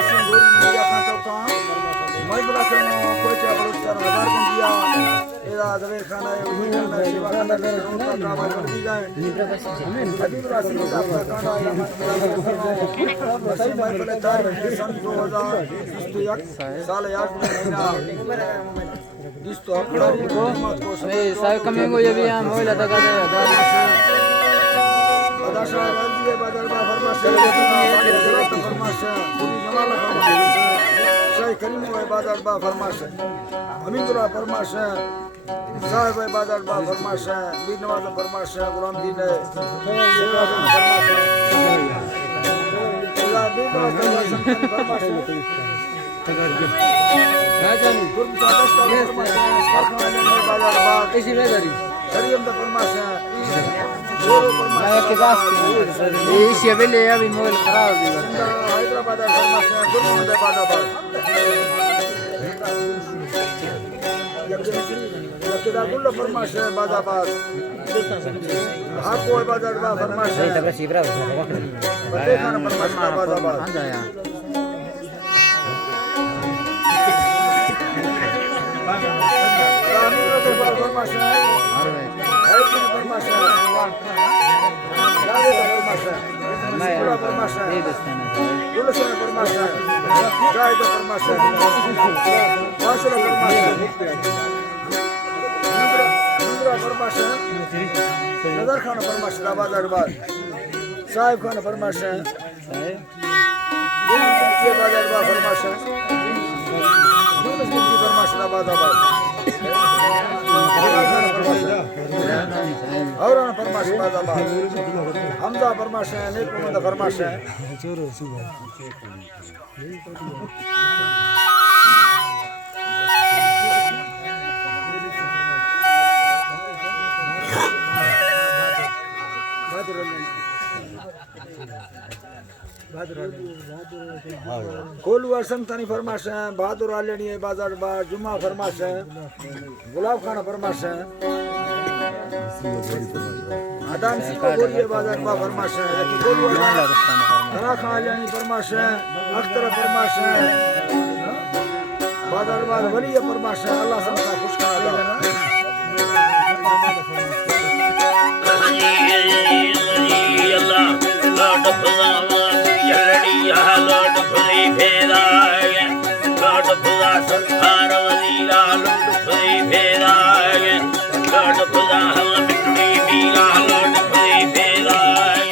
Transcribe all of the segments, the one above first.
आसिम गोरी मीरा खान चौका मजबरा करनो कोचा बलूचिस्तान हजार गंजिया एदा जवेर खान है उसी खान है शिवा खान है रोता का बंदी गए हबीब रासिम का कांडा या वसी महफिल तार सन 2021 साल 8 महीना दिस्तो अकड़ारी को साहब कमेंगो ये भी हम होइला तक Adasha Randiye Badarba Farmasha Jalata Farmasha Puri Jamala Farmasha Shai Karimova Badarba Farmasha Hamidullah Farmasha Sahib Badarba Farmasha Mir Nawaz Farmasha Gulam Din Shehbaz Farmasha Allah Mir Nawaz Farmasha Rajani Gurmta Dasta Farmasha Farkhana Badarba Kisi Redari Shariyam Farmasha ايش يا بلي يا ابي الموبايل خراب حيدرباد الفرماسيون كلهم باداباد كده كله فرماسيون باداباد حقو باداباد فرماسيون تبغى سيبرا بدينا فرماسيون باداباد عندها يا नजर खान फरमाश बाजार साहिब खान फरमाश बाजार फरमाश फरमाश बाजार और फरमाश बाजार हमजा फरमाश है नेक मोहम्मद फरमाश है कोलू असंग तनी फरमाश है बहादुर आलेनी बाजार बार जुम्मा फरमाश है गुलाब खान फरमाश है आदान सिको बोलिए बाजार बा फरमाश है कोलू तना खान आलेनी फरमाश है अख्तर फरमाश है बाजार बार वली फरमाश है अल्लाह सबका खुश करा दे अल्लाह लौट खुदा यलड़िया लौट खुली फेराय लौट खुदा संसार वलीला लौट खुली फेराय लौट खुदा हम मिट्टी मीला लौट खुली फेराय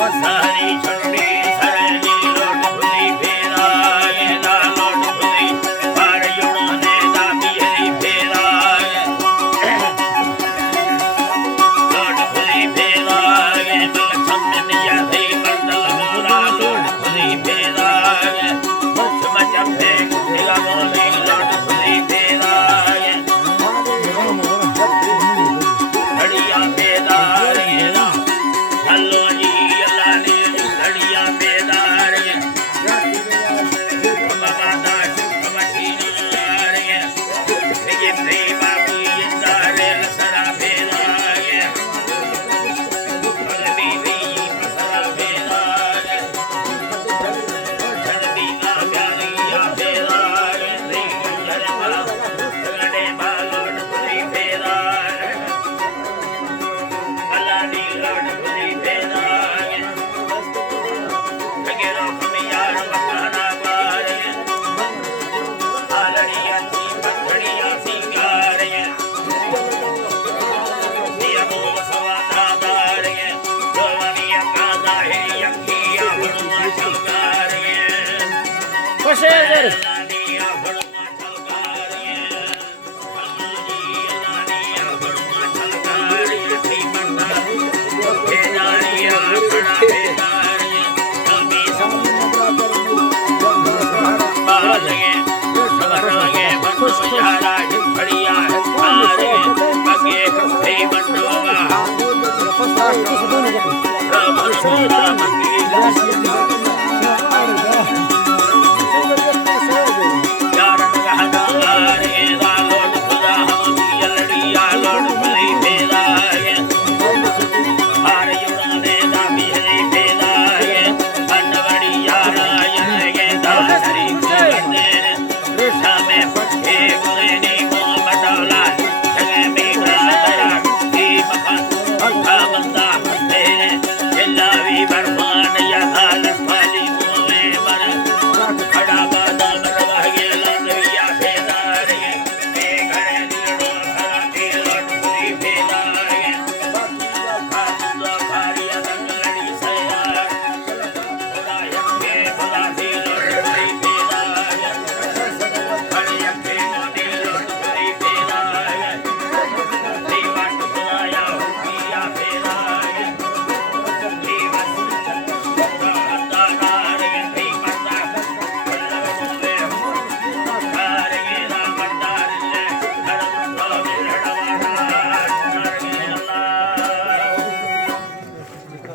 वसारी छंडी सरनी लौट खुली फेराय ना लौट खुली पार युड़ाने दाबी हरी फेराय लौट खुली फेराय बल सम्मन यही मंडल मोरा लौट खुली फेराय बस बचपे गुठिला बोली लौट खुली फेराय लड़िया बेदार ना चलो जी अल्लाह ने लड़िया बेदार बाबा दास मशीनार ये प्रेम बाबू ये सारे सरा बेदार बीबी सरा बेदार छड़ी ना गालिया बेदार रे बालोड खुली बेदार अल्लाह नी लौट खुली बेदार अगेरो खमियार मकाना बार आलड़िया सी पकड़िया सिंगार दिया बो सवादा दार रोवनिया का दाहिरी अखिया बड़ुआ चलकार Koşer. लानिया बड़ुआ चलकार लानिया बड़ुआ चलकार थी मंदा बेदारिया खड़ा बेदार कभी बाल लगे सबर लगे बंदो यारा खड़िया है आरे बगे हे बंदोगा रब सोना मंगी